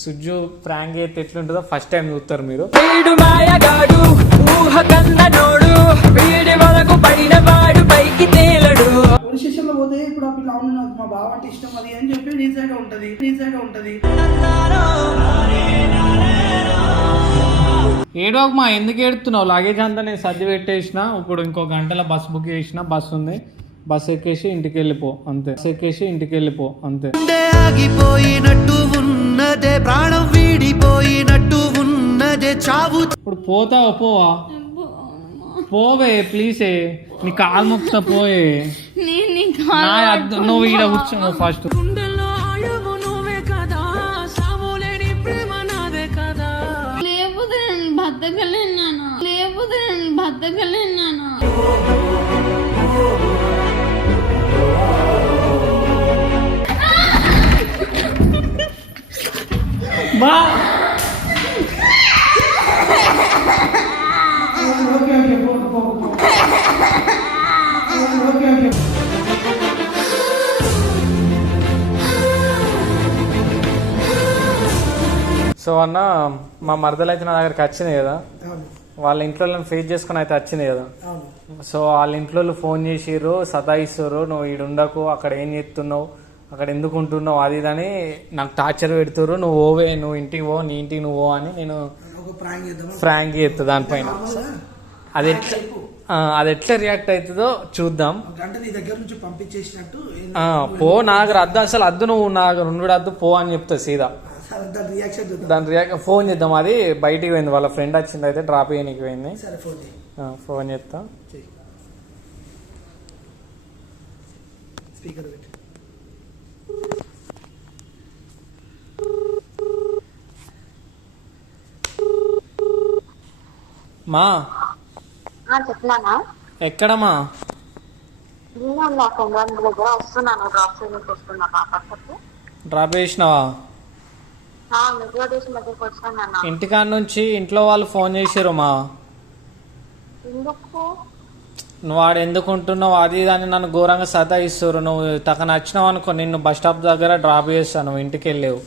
Sujju prank అయితే ఎట్లుంటుందో first time చూస్తారు మీరు. స్టేషన్లో పోతే ఇప్పుడు ఆ పిల్ల అవును నాకు మా బావ అంటే ఇష్టం అది అని చెప్పి రీసైడ్ ఉంటది. ఏడోకు మా ఎందుకు ఏడుతున్నావు? లగేజ్ అంతా నేను సర్ది పెట్టేసిన. ఇప్పుడు ఇంకో గంటలో బస్ బుక్ చేసిన. బస్ ఉంది, బస్ ఎక్కేసి ఇంటికి వెళ్ళిపో అంతే. ఆగిపోయినట్టు ఉన్నదే, ప్రాణం వీడిపోయినట్టు ఉన్నదే, చావు. ఇప్పుడు పోతావా? పోవే ప్లీజ్, నీ కాలు మొక్కుతా పోయే. నువ్వు ఈడ కూర్చున్నావు ఫస్ట్. బతకలేనానా బా సో అన్న, మా మరదలు అయితే నా దగ్గరికి వచ్చినాయి కదా, వాళ్ళ ఇంట్లో ఫేస్ చేసుకుని అయితే వచ్చినాయి కదా. సో వాళ్ళ ఇంట్లో ఫోన్ చేసిర్రు, సతాయిస్తారు, నువ్వు ఈడు ఉండకు, అక్కడ ఏం చేస్తున్నావు, అక్కడ ఎందుకు ఉంటున్నావు, అది ఇదని నాకు టార్చర్ పెడుతుర్రు. నువ్వు ఓవే, నువ్వు ఇంటికి పో, నీ ఇంటికి నువ్వు అని నేను ఫ్రాంక్ చేస్తా దానిపైన. అది ఎట్లా రియాక్ట్ అవుతుందో చూద్దాం. పో, నాకు అద్దు, అసలు అద్దు, నువ్వు నాకు రెండు అద్దు పో అని చెప్తా సీదా. దాని రియాక్ట్ ఫోన్ చేద్దాం. అది బయటికి పోయింది, వాళ్ళ ఫ్రెండ్ వచ్చింది, అయితే డ్రాప్ చేయడానికి పోయింది. ఫోన్ చేస్తా. మా చెప్తున్నానా? ఎక్కడమ్మా? డ్రాప్ చేసినావా? ఇంటికాడ నుంచి ఇంట్లో వాళ్ళు ఫోన్ చేసారు మా. నువ్వు వాడు ఎందుకు ఉంటున్నావు అది దాన్ని నన్ను ఘోరంగా సతాయిస్తారు. నువ్వు తక నచ్చినావు అనుకో, నిన్ను బస్ స్టాప్ దగ్గర డ్రాప్ చేస్తాను, ఇంటికి వెళ్ళేవు.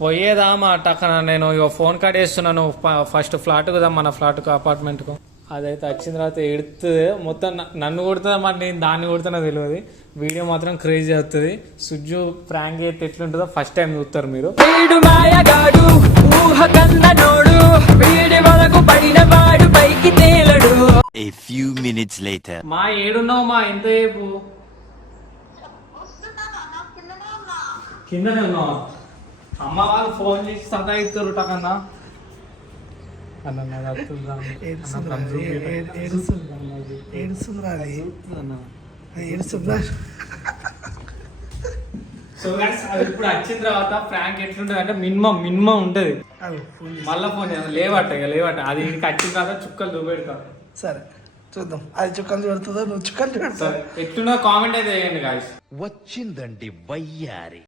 పోయేదా మా టక్కన నేను ఫోన్ కార్డ్ వేస్తున్నాను. ఫస్ట్ ఫ్లాట్ కదా, మన ఫ్లాట్కు అపార్ట్మెంట్కు. అదైతే వచ్చిన తర్వాత ఎడుతుంది మొత్తం, నన్ను కొడుతుందా మరి నేను దాన్ని కొడుతున్నా తెలియదు. వీడియో మాత్రం క్రేజీ అవుతుంది. సుజ్జు ప్రాంక్ అయితే ఎట్లుంటుందో ఫస్ట్ టైం చూస్తారు మీరు. మా ఏడున్నావు మా? ఎంతసేపు కిందనే ఉన్నావా? అమ్మ వాళ్ళు ఫోన్ చేసి సతాయిస్తారు టకన్నా. సో ఇప్పుడు వచ్చిన తర్వాత ప్రాంక్ ఎట్లుంటది అంటే మినిమం ఉంటది. మళ్ళా ఫోన్ చేయాలి, లేవట అది వచ్చిన తర్వాత చుక్కలు చూపెడతా. సరే చూద్దాం, అది చుక్కలు చూడుతుందో నువ్వు చుక్కలు చూడతావు. ఎట్లున్నా కామెంట్ అయితే వేయండి గాయ్స్. వచ్చిందండి వయ్యారి.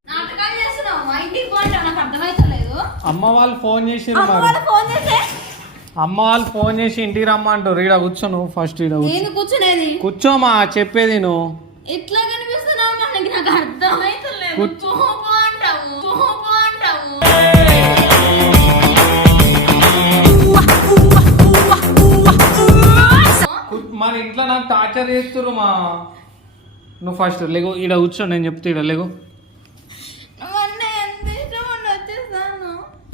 అమ్మ వాళ్ళు ఫోన్ చేసి ఇంటికి రమ్మంటారు. ఈడ కూర్చోను ఫస్ట్. కూర్చోమా, చెప్పేది నువ్వు. ఎట్లా కనిపిస్తున్నావు నాకు అర్థమైతలేదు. మన ఇంట్లో నాకు టార్చర్ చేస్తున్నారు మా. నువ్వు ఫస్ట్ లేగు, ఈడ కూర్చో, నేను చెప్తే ఈడ లేగు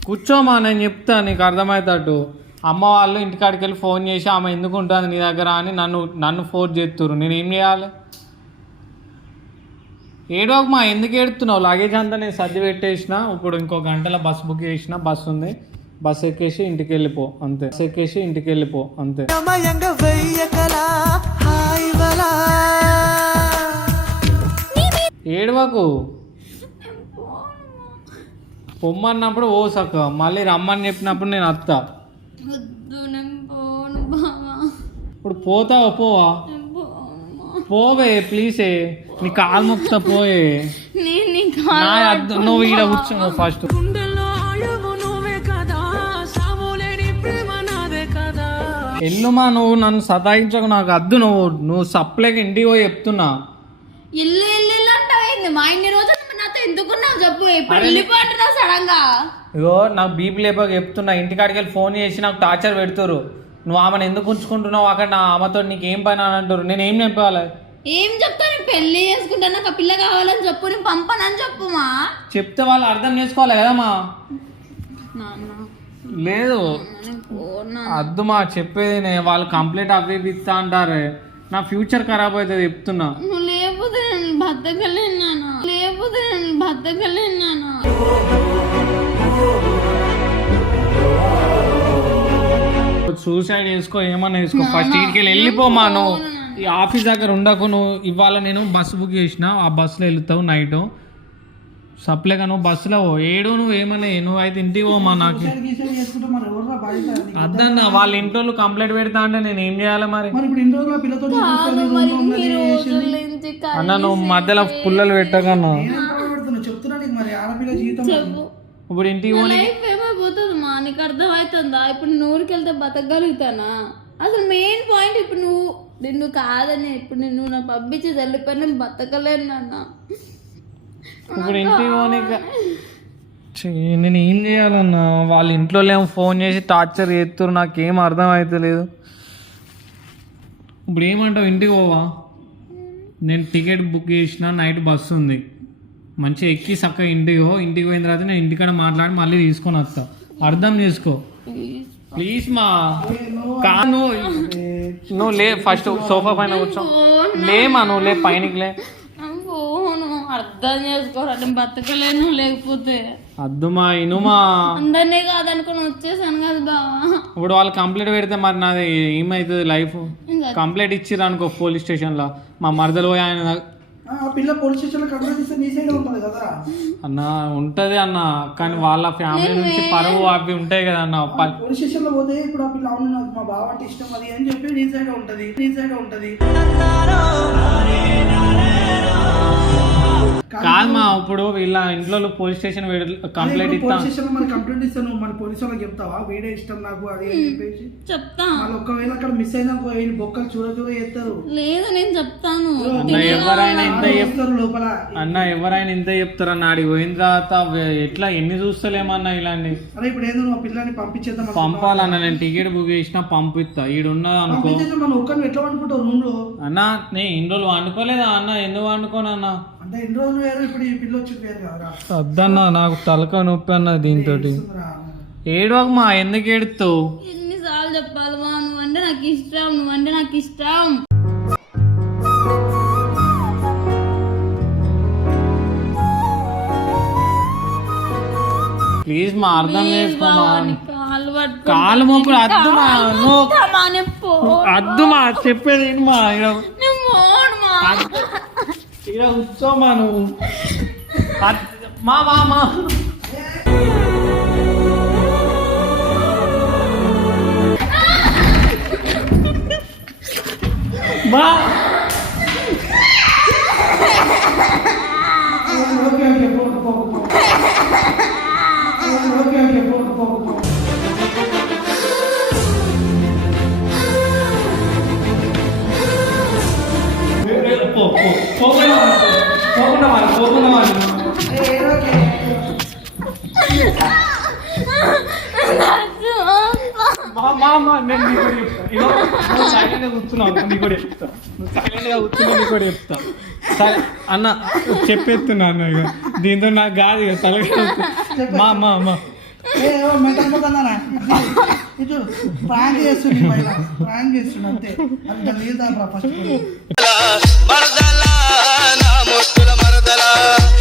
కూర్చోమా, నేను చెప్తా నీకు అర్థమవుతాడు. అమ్మ వాళ్ళు ఇంటికాడికి వెళ్ళి ఫోన్ చేసి ఆమె ఎందుకు ఉంటుంది నీ దగ్గర అని నన్ను ఫోర్స్ చేస్తున్నారు. నేను ఏం చేయాలి? ఏడోకు మా, ఎందుకు ఏడుతున్నావు? లగేజ్ అంతా నేను సర్ది పెట్టేసిన. ఇప్పుడు ఇంకో గంటలో బస్ బుక్ చేసిన. బస్ ఉంది, బస్ ఎక్కేసి ఇంటికి వెళ్ళిపో అంతే. ఏడవకు, పొమ్మన్నప్పుడు ఓ సక్క, మళ్ళీ రమ్మని చెప్పినప్పుడు నేను వస్తా. ఇప్పుడు పోతావా? పోవే ప్లీజ్, నీ కాలు మొక్కుతా పోయే. నువ్వు ఈడ కూర్చున్నావు ఫస్ట్. ఎల్లుమా, నువ్వు నన్ను సతాయించకు, నాకు అద్దు. నువ్వు సప్లైకి ఇంటికి పోయి చెప్తున్నా. ఇల్లు అంటావేంది? మా ఇన్ని రోజులు నాతో ఎందుకు చెప్పు ఇప్పుడు వెళ్ళిపోతున్నావు సడన్ గా. ఇగో నాకు బీపీ లేపాక చెప్తున్నా, ఇంటికాడికి వెళ్ళి ఫోన్ చేసి నాకు టార్చర్ పెడుతురు. నువ్వు ఆమెను ఎందుకు ఉంచుకుంటున్నావు అక్కడ, నా ఆమెతో నీకు ఏం పని అని అంటారు. నేను ఏం చెప్పాలి? ఏం చెప్తా, నేను పెళ్లి చేసుకుంటా, నాకు ఆ పిల్ల కావాలని చెప్పు, నేను పంపనని చెప్పుమా. చెప్తే వాళ్ళు అర్థం చేసుకోవాలి కదమ్మా. లేదు అద్దుమా చెప్పేది, వాళ్ళు కంప్లీట్ అవి ఇస్తా అంటారు. నా ఫ్యూచర్ ఖరాబ్ అవుతుంది చెప్తున్నా. నువ్వు లేకపోతే నేను బతకలేను, లేకపోతే నేను బతకలేను. సూసైడ్ చేసుకో, ఏమన్నా చేసుకో, ఫస్ట్ ఇంటికి వెళ్ళిపోమా. నువ్వు ఈ ఆఫీస్ దగ్గర ఉండకు. నువ్వు ఇవాళ నేను బస్సు బుక్ చేసిన, ఆ బస్సులో వెళ్తావు నైట్. సప్లేగా నువ్వు బస్సులో ఏడు, నువ్వు ఏమన్నా నువ్వు అయితే ఇంటికి పోమా. నాకు చేసుకుంటే మరి ఎవర్రా బాధ్యత? అద్దన్న వాళ్ళ ఇంట్లో కంప్లైంట్ పెడతా అంటే నేను ఏం చేయాలి మరి? మరి ఇప్పుడు ఇన్ని రోజులు పిల్లతో అన్న నువ్వు మధ్యలో పుల్లలు పెట్టకన్నా. చెప్తున్నా నీకు, మరి ఆడపిల్ల జీవితం ఇప్పుడు ఇంటికి పోనీ లైఫ్ ఏమైపోతుంది మా, నీకు అర్థమవుతుందా? ఇప్పుడు నేను ఊరికి వెళ్తే బతకగలుగుతానా? అసలు మెయిన్ పాయింట్ ఇప్పుడు నిన్ను కాదని, ఇప్పుడు నువ్వు నా పంపించి వెళ్ళిపోయి నేను బతకలేను నాన్న. ఇప్పుడు ఇంటికి పోనీ నేను ఏం చేయాలన్నా? వాళ్ళ ఇంట్లో ఏమో ఫోన్ చేసి టార్చర్ చేస్తారు, నాకేం అర్థం అవుతలేదు. ఇప్పుడు ఏమంటావు? ఇంటికి పోవా? నేను టికెట్ బుక్ చేసిన, నైట్ బస్సు ఉంది, మంచిగా ఎక్కి చక్కగా ఇంటికి పో. ఇంటికి పోయిన తర్వాత నేను ఇంటికాడ మాట్లాడి మళ్ళీ తీసుకొని వస్తా. అర్థం చేసుకో ప్లీజ్ మా. కాను నువ్వు లే, ఫస్ట్ సోఫా పైన కూర్చో. లేమా నువ్వు, లే పైనకి లే. అర్థం చేసుకోవాలి, బతకలేను లేకపోతే. అద్దుమా ఇనుమా, అందరినీ కాదనుకుని వచ్చేసాను కదా బావా. ఇప్పుడు వాళ్ళు కంప్లైంట్ పెడితే మరి నాది ఏమవుతుంది లైఫ్? కంప్లైంట్ ఇచ్చిర్రు అనుకో పోలీస్ స్టేషన్లో, మా మరదలు పోయి ఆయన పిల్ల పోలీస్ స్టేషన్లో కంప్లైంట్ ఇస్తే నీ సైడ్ ఉంటుంది కదా అన్న. ఉంటది అన్న, కానీ వాళ్ళ ఫ్యామిలీ నుంచి పరువు అవి ఉంటాయి కదా అన్న. పోలీస్ స్టేషన్ లో పోతే ఇప్పుడు ఆ పిల్ల అవును నాకు మా బావ అంటే ఇష్టం అది అని చెప్పి నీ సైడ్ ఉంటది, నీ సైడ్ ఉంటది. కాదు మా, ఇప్పుడు వీళ్ళ ఇంట్లో పోలీస్ స్టేషన్ కంప్లైంట్ ఇస్తా. పోలీస్ స్టేషన్ లో మరి కంప్లైంట్ ఇస్తాను, మరి పోలీసు వాళ్ళకి చెప్తావా వీడే ఇష్టం నాకు అది అని చెప్పేసి? చెప్తా. వాళ్ళు ఒకవేళ అక్కడ మిస్ అయినాకో బొక్కలు చూడ చేస్తారు. లేదు నేను చెప్తాను. అన్న ఎవరైనా ఇంత చేస్తారు లోపల. అన్న ఎవరైనా ఇంత చెప్తారన్న. ఆడికి పోయిన తర్వాత ఎట్లా ఎన్ని చూస్తలేమన్నా ఇలాంటి. అరే ఇప్పుడు ఏందో మా పిల్లని పంపించేద్దాం. పంపాలన్న, నేను టికెట్ బుక్ చేసినా పంపిస్తా. ఈడున్నది అనుకో. మనం ఒక్కరిని ఎట్లా వండుకుంటావు రూమ్ లో? అన్న నేను ఇన్ని రోజులు వండుకోలేదా అన్న? ఎందుకు వండుకోనన్నా? అంటే ఇన్ని రోజులు వేరు, ఇప్పుడు ఈ పిల్ల వచ్చి వేరు కదా. వద్దన్నా, నాకు తలక నొప్పి అన్న దీంతో. ఏడవకు మా, ఎందుకు ఏడుతావు? ఎన్నిసార్లు చెప్పాలి మా, నువ్వంటే నాకు ఇష్టం, నువ్వంటే నాకు ఇష్టం. ప్లీజ్ మా, అర్థం చేసుకో మా. కాలు మొక్కుడు అద్దుమా, అద్దుమా చెప్పేది మా. ఇక్కడ కూర్చోమా నువ్వు. మా మా మా బా. అన్న చెప్పేస్తున్నా అన్న, ఇక దీంతో నాకు కాదు ఇక తలగా. మా మా మా ప్రాంక్ చేస్తుండే, ప్రాంక్ చేస్తుండే అంతే. అది ఫస్ట్